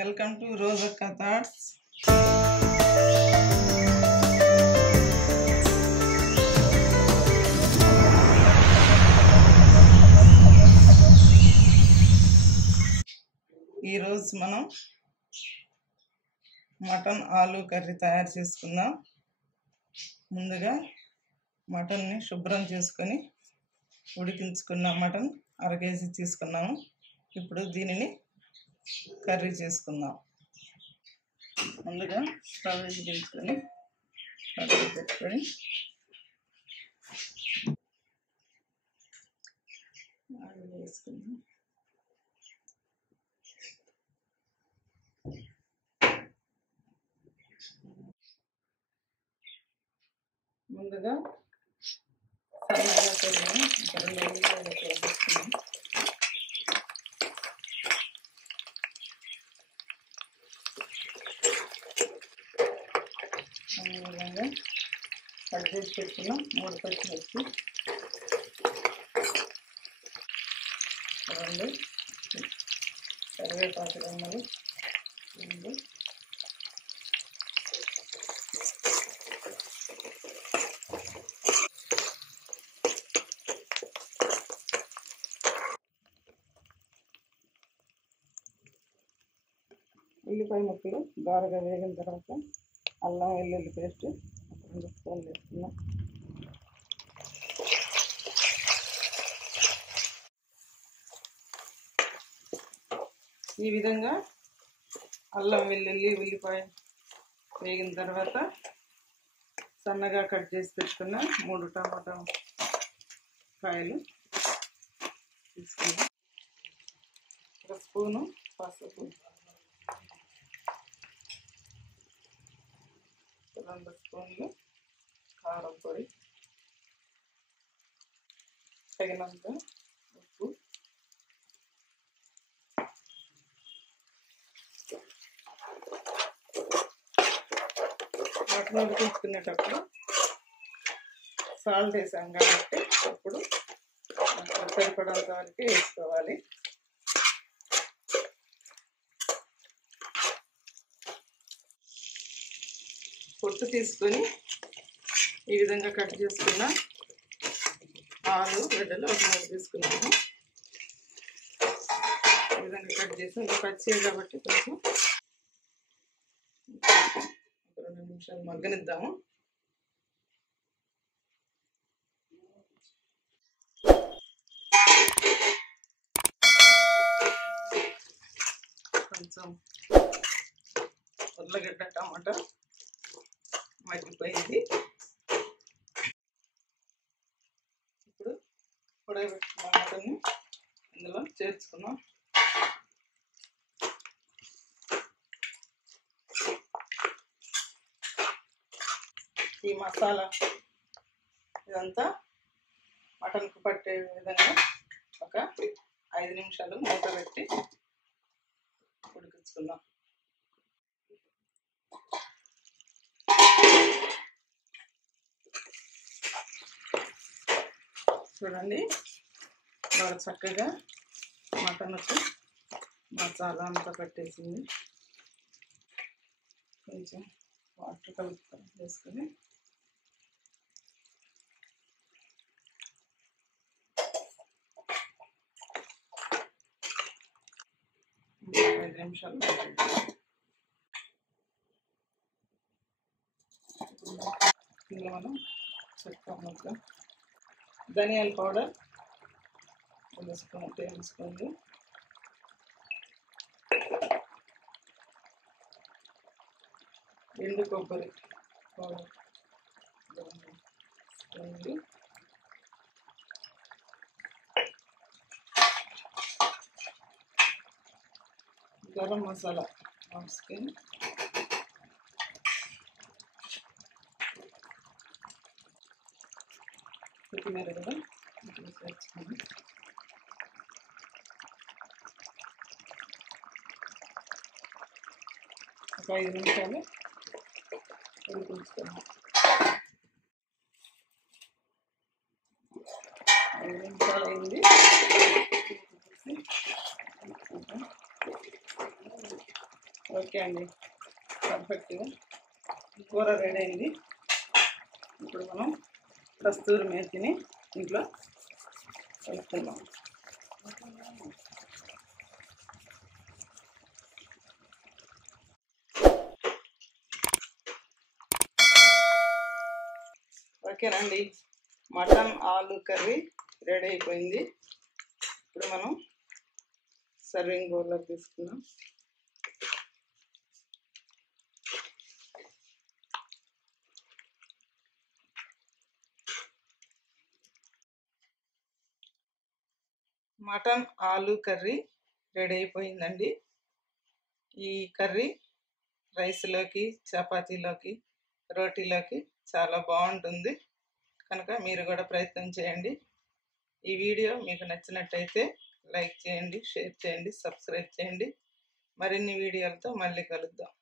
Welcome to రోజు అక్క thoughts. ఈరోజు మనం మటన్ ఆలు కర్రీ తయారు చేసుకుందాం. ముందుగా మటన్ని శుభ్రం చేసుకొని ఉడికించుకున్న మటన్ 1/2 కేజీ తీసుకున్నాము. ఇప్పుడు దీనిని కర్రీ చేసుకుందాం. ముందుగా స్టవ్ వెలిగించుకొని కర్రీ పెట్టుకొని ఆయిల్ వేసుకుందాం. ముందుగా సన్నగా తరిగిన 2 ఉల్లిపాయలు వేసుకున్నాం. విధంగా కట్ చేసి పెట్టుకున్నాం. 3 పచ్చిమిర్చి, 2 కరివేపాకు రెమ్మలు, 2 ఉల్లిపాయ ముక్కలు గారగా వేగిన తర్వాత అల్లం వెల్లుల్లి పేస్ట్ 2 స్పూన్లు వేసుకున్నాం. ఈ విధంగా అల్లం వెల్లుల్లి ఉల్లిపాయ వేగిన తర్వాత సన్నగా కట్ చేసి పెట్టుకున్న 3 టమాటా కాయలు తీసుకున్నాం. 1 స్పూను పసుపు, 2 స్పూన్లు కారం పొడి, తగినంత ఉప్పు, వాటిని ఉడికించుకునేటప్పుడు సాల్ట్ వేసాం కాబట్టి అప్పుడు సరిపడంత వరకు వేసుకోవాలి. పొట్టు తీసుకొని ఈ విధంగా కట్ చేసుకున్న ఆలుగడ్డలు 3 తీసుకున్నాము. ఈ విధంగా కట్ చేసి ఇంకా పచ్చి కాబట్టి కొంచెం 2 నిమిషాలు మగ్గనిద్దాము. కొంచెం ఉర్లగడ్డ టమాటా మగ్గిపోయింది. ఇప్పుడు ఉడకబెట్టుకున్న మటన్ని ఇందులో చేర్చుకున్నాం. ఈ మసాలా ఇదంతా మటన్కు పట్టే విధంగా ఒక 5 నిమిషాలు మూత పెట్టి ఉడికించుకుందాం. చూడండి, బాగా చక్కగా మటన్కు మసాలా అంతా పట్టేసింది. కొంచెం వాటర్ కలుపుకొని వేసుకొని ఇంకా 5 నిమిషాలు ఇందులో మనం చెక్క ముక్క, ధనియాల పౌడర్ 1 టేబుల్ స్పూన్లు, ఎండు కొబ్బరి పౌడర్ 2 స్పూన్లు, గరం మసాలా 1 స్పూన్, కొత్తిమీర కూడా వేసుకొని ఒక 5 నిమిషాలు ఉడికించుకున్నాం. 5 నిమిషాలు అయింది. ఓకే అండి, పర్ఫెక్ట్గా కూర రెడీ అయింది. ఇప్పుడు మనం కస్తూరి మేతిని ఇంట్లో కలుపుకుందాం. ఓకేనండి, మటన్ ఆలు కర్రీ రెడీ అయిపోయింది. ఇప్పుడు మనం సర్వింగ్ బౌల్లోకి తీసుకుందాం. మటన్ ఆలు కర్రీ రెడీ అయిపోయిందండి. ఈ కర్రీ రైస్లోకి, చపాతీలోకి, రోటీలోకి చాలా బాగుంటుంది. కనుక మీరు కూడా ప్రయత్నం చేయండి. ఈ వీడియో మీకు నచ్చినట్టయితే లైక్ చేయండి, షేర్ చేయండి, సబ్స్క్రైబ్ చేయండి. మరిన్ని వీడియోలతో మళ్ళీ కలుద్దాం.